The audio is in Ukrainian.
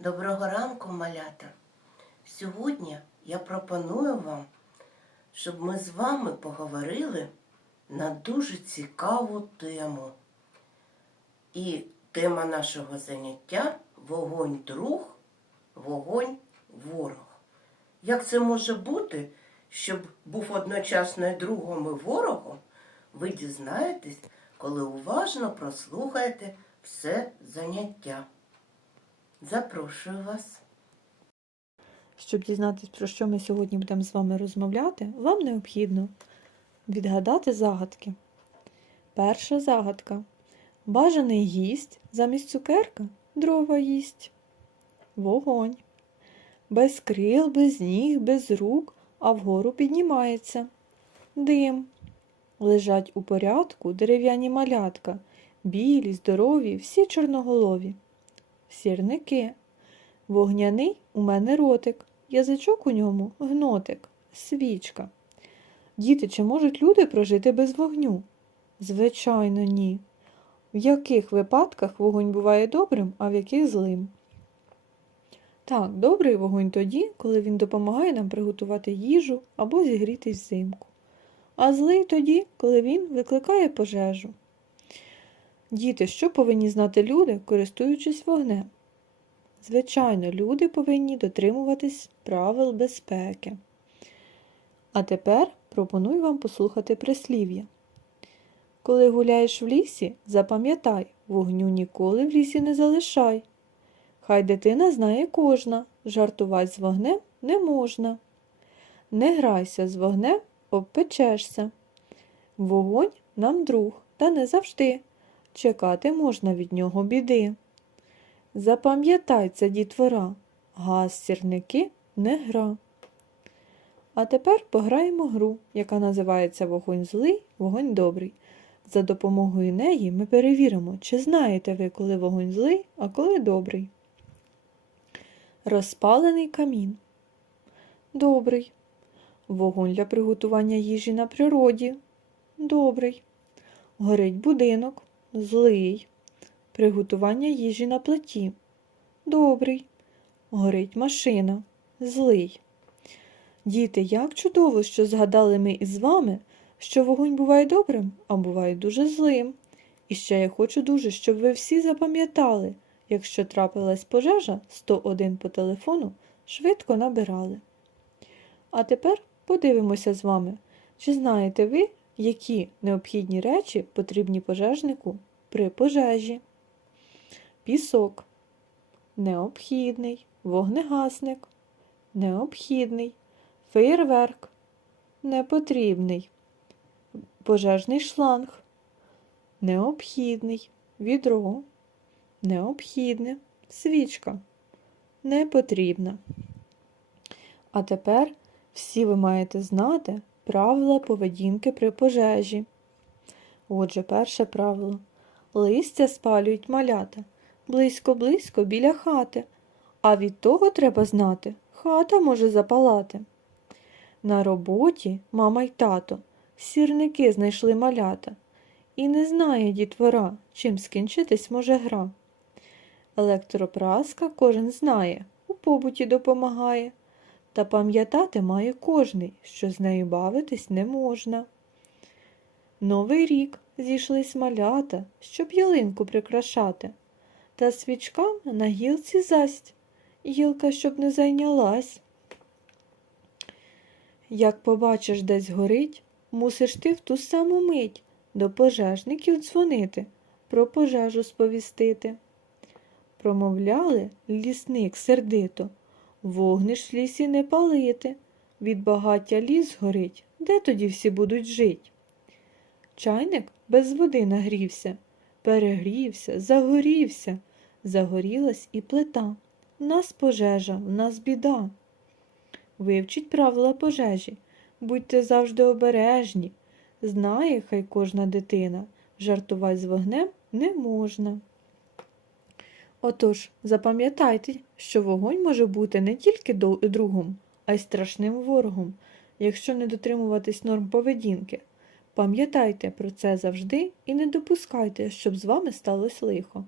Доброго ранку, малята! Сьогодні я пропоную вам, щоб ми з вами поговорили на дуже цікаву тему. І тема нашого заняття вогонь друг, вогонь ворог. Як це може бути, щоб був одночасно і другом і ворогом, ви дізнаєтесь, коли уважно прослухаєте все заняття. Запрошую вас. Щоб дізнатися, про що ми сьогодні будемо з вами розмовляти, вам необхідно відгадати загадки. Перша загадка. Бажаний гість замість цукерка дрова їсть. Вогонь. Без крил, без ніг, без рук, а вгору піднімається. Дим. Лежать у порядку дерев'яні малятка, білі, здорові, всі чорноголові. Сірники. Вогняний у мене ротик, язичок у ньому гнотик, свічка. Діти, чи можуть люди прожити без вогню? Звичайно, ні. В яких випадках вогонь буває добрим, а в яких злим? Так, добрий вогонь тоді, коли він допомагає нам приготувати їжу або зігрітись взимку. А злий тоді, коли він викликає пожежу. Діти, що повинні знати люди, користуючись вогнем? Звичайно, люди повинні дотримуватись правил безпеки. А тепер пропоную вам послухати прислів'я. Коли гуляєш в лісі, запам'ятай, вогню ніколи в лісі не залишай. Хай дитина знає кожна, жартувати з вогнем не можна. Не грайся з вогнем, обпечешся. Вогонь нам друг, та не завжди. Чекати можна від нього біди. Запам'ятай це, дітвора, газ сірники не гра. А тепер пограємо гру, яка називається Вогонь злий, вогонь добрий. За допомогою неї ми перевіримо, чи знаєте ви, коли вогонь злий, а коли добрий. Розпалений камін. Добрий. Вогонь для приготування їжі на природі. Добрий. Горить будинок. Злий. Приготування їжі на плиті. Добрий. Горить машина. Злий. Діти, як чудово, що згадали ми із вами, що вогонь буває добрим, а буває дуже злим. І ще я хочу дуже, щоб ви всі запам'ятали, якщо трапилась пожежа 101 по телефону, швидко набирали. А тепер подивимося з вами, чи знаєте ви, які необхідні речі потрібні пожежнику при пожежі. Пісок. Необхідний. Вогнегасник. Необхідний. Феєрверк. Непотрібний. Пожежний шланг. Необхідний. Відро. Необхідне. Свічка. Непотрібна. А тепер всі ви маєте знати правила поведінки при пожежі. Отже, перше правило. Листя спалюють малята близько-близько біля хати, а від того треба знати, хата може запалати. На роботі мама й тато сірники знайшли малята, і не знає дітвора, чим скінчитись може гра. Електропраска кожен знає, у побуті допомагає, та пам'ятати має кожний, що з нею бавитись не можна. Новий рік зійшлись малята, щоб ялинку прикрашати, та свічкам на гілці засть, гілка щоб не зайнялась. Як побачиш, десь горить, мусиш ти в ту саму мить до пожежників дзвонити, про пожежу сповістити. Промовляли лісник сердито, вогниш в лісі не палити, від багаття ліс горить, де тоді всі будуть жить? Чайник без води нагрівся, перегрівся, загорівся, загорілась і плита. Нас пожежа, в нас біда. Вивчіть правила пожежі, будьте завжди обережні. Знає, хай кожна дитина, жартувати з вогнем не можна. Отож, запам'ятайте, що вогонь може бути не тільки другом, а й страшним ворогом, якщо не дотримуватись норм поведінки. Пам'ятайте про це завжди і не допускайте, щоб з вами сталося лихо.